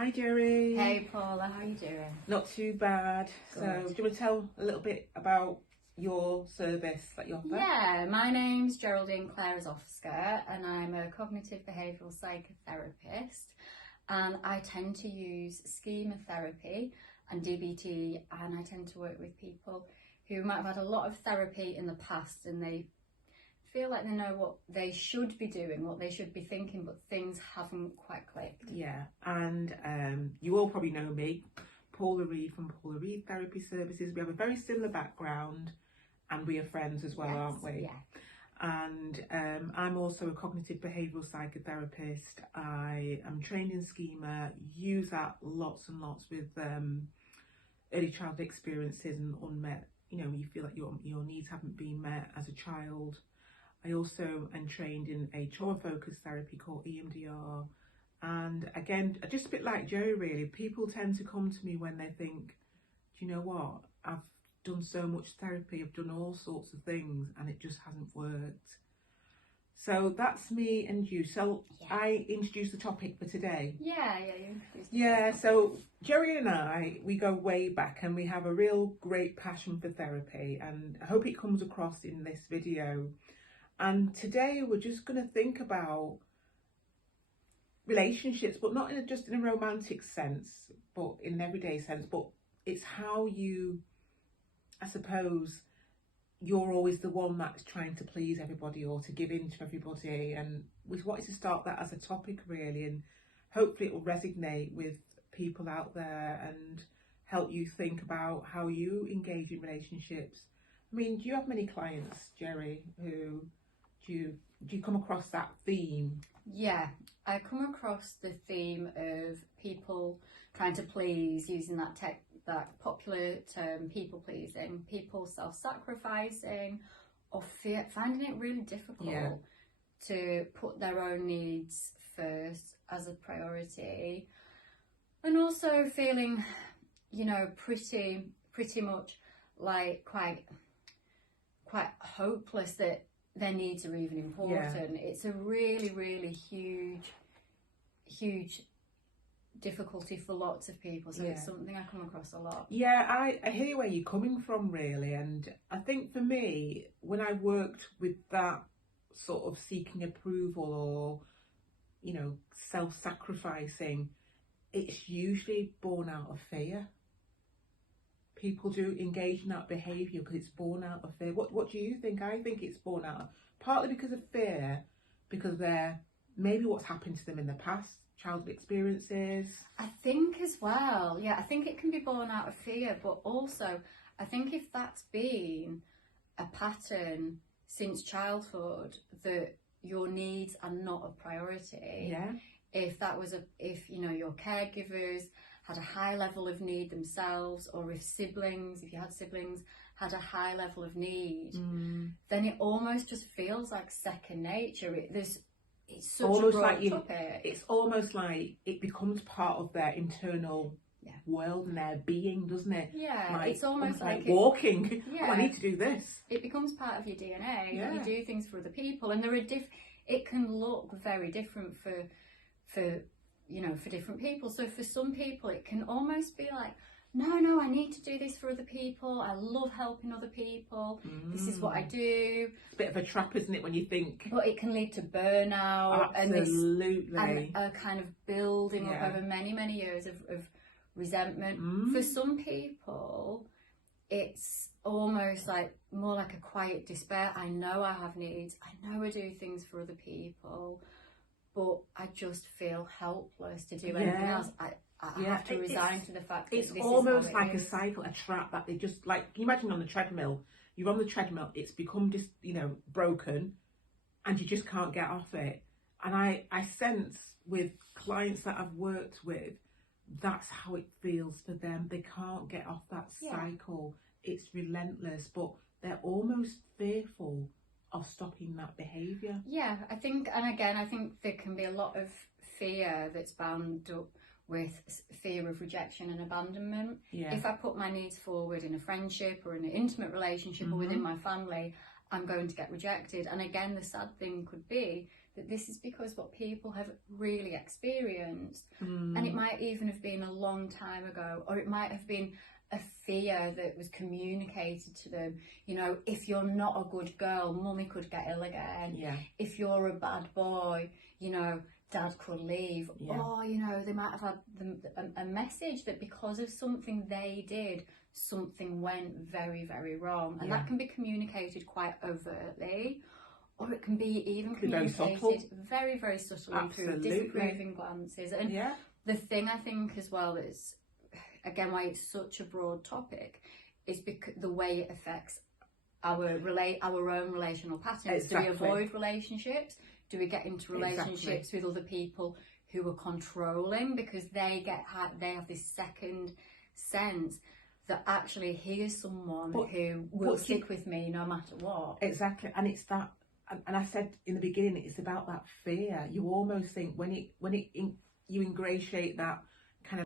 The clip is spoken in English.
Hi Jerry. Hey Paula, how you doing? Not too bad. Good. So do you want to tell a little bit about your service that you offer? Yeah, my name's Geraldine Clare-Oscar and I'm a cognitive behavioural psychotherapist, and I tend to use schema therapy and DBT, and I tend to work with people who might have had a lot of therapy in the past and they feel like they know what they should be doing, what they should be thinking, but things haven't quite clicked. Yeah, and you all probably know me, Paula Reed from Paula Reed Therapy Services. We have a very similar background and we are friends as well, Yes, aren't we? Yeah. And I'm also a cognitive behavioural psychotherapist. I am trained in schema, use that lots and lots with early childhood experiences and unmet, you feel like your needs haven't been met as a child. I also am trained in a trauma-focused therapy called EMDR. And again, just a bit like Joe really, people tend to come to me when they think, do you know what, I've done so much therapy, I've done all sorts of things and it just hasn't worked. So that's me and you. So yeah. I introduced the topic for today. Yeah, you introduced Yeah, so Jerry and we go way back and we have a real great passion for therapy, and I hope it comes across in this video. And today we're just going to think about relationships, but not just in a romantic sense, but in an everyday sense. But it's how you, I suppose, you're always the one that's trying to please everybody or to give in to everybody. And we wanted to start that as a topic really, and hopefully it will resonate with people out there and help you think about how you engage in relationships. I mean, do you have many clients, Jerry, who do you come across that theme? Yeah, I come across the theme of people trying to please, using that popular term, people pleasing, people self-sacrificing, or finding it really difficult to put their own needs first as a priority, and also feeling, pretty much like quite hopeless that their needs are even important. Yeah. It's a really, really huge difficulty for lots of people, so it's something I come across a lot. Yeah, I hear where you're coming from really, and I think for me, when I worked with that sort of seeking approval or self-sacrificing, it's usually born out of fear. People do engage in that behaviour because it's born out of fear. What do you think? I think it's born out partly because of fear, because they're maybe what's happened to them in the past, childhood experiences. I think as well, yeah, I think it can be born out of fear, but also I think if that's been a pattern since childhood, that your needs are not a priority. Yeah. If your caregivers had a high level of need themselves, or if you had siblings, had a high level of need, then it almost just feels like second nature. It's such almost a broad like topic. It's almost like it becomes part of their internal world and their being, doesn't it? Yeah, it's almost like walking. Yeah. Oh, I need to do this. It becomes part of your DNA. Yeah. You do things for other people, and it can look very different for different people. So for some people it can almost be like, no, I need to do this for other people. I love helping other people. This is what I do. It's a bit of a trap, isn't it, when you think? But it can lead to burnout. Absolutely. And a kind of building up over many, many years of resentment. For some people, it's almost like more like a quiet despair. I know I have needs. I know I do things for other people, but I just feel helpless to do anything else. I have to resign to the fact that it's this almost is how like a cycle, a trap that they just like. Can you imagine on the treadmill? You're on the treadmill, it's become just broken, and you just can't get off it. And I sense with clients that I've worked with, that's how it feels for them. They can't get off that cycle. It's relentless, but they're almost fearful of stopping that behaviour. Yeah, I think there can be a lot of fear that's bound up with fear of rejection and abandonment. Yeah. If I put my needs forward in a friendship or in an intimate relationship or within my family, I'm going to get rejected. And again, the sad thing could be that this is because what people have really experienced. And it might even have been a long time ago, or it might have been a fear that was communicated to them. You know, if you're not a good girl, mummy could get ill again. Yeah. If you're a bad boy, you know, dad could leave. Yeah. Or, you know, they might have had a message that because of something they did, something went very, very wrong. And that can be communicated quite overtly, or it can be even communicated very, very subtly through disapproving glances. And the thing I think as well is, again, why it's such a broad topic, is because the way it affects our own relational patterns. Do we avoid relationships? Do we get into relationships with other people who are controlling because they have this second sense that actually he is someone who will stick with me no matter what? Exactly, and it's that. And I said in the beginning, it's about that fear. You almost think when you ingratiate that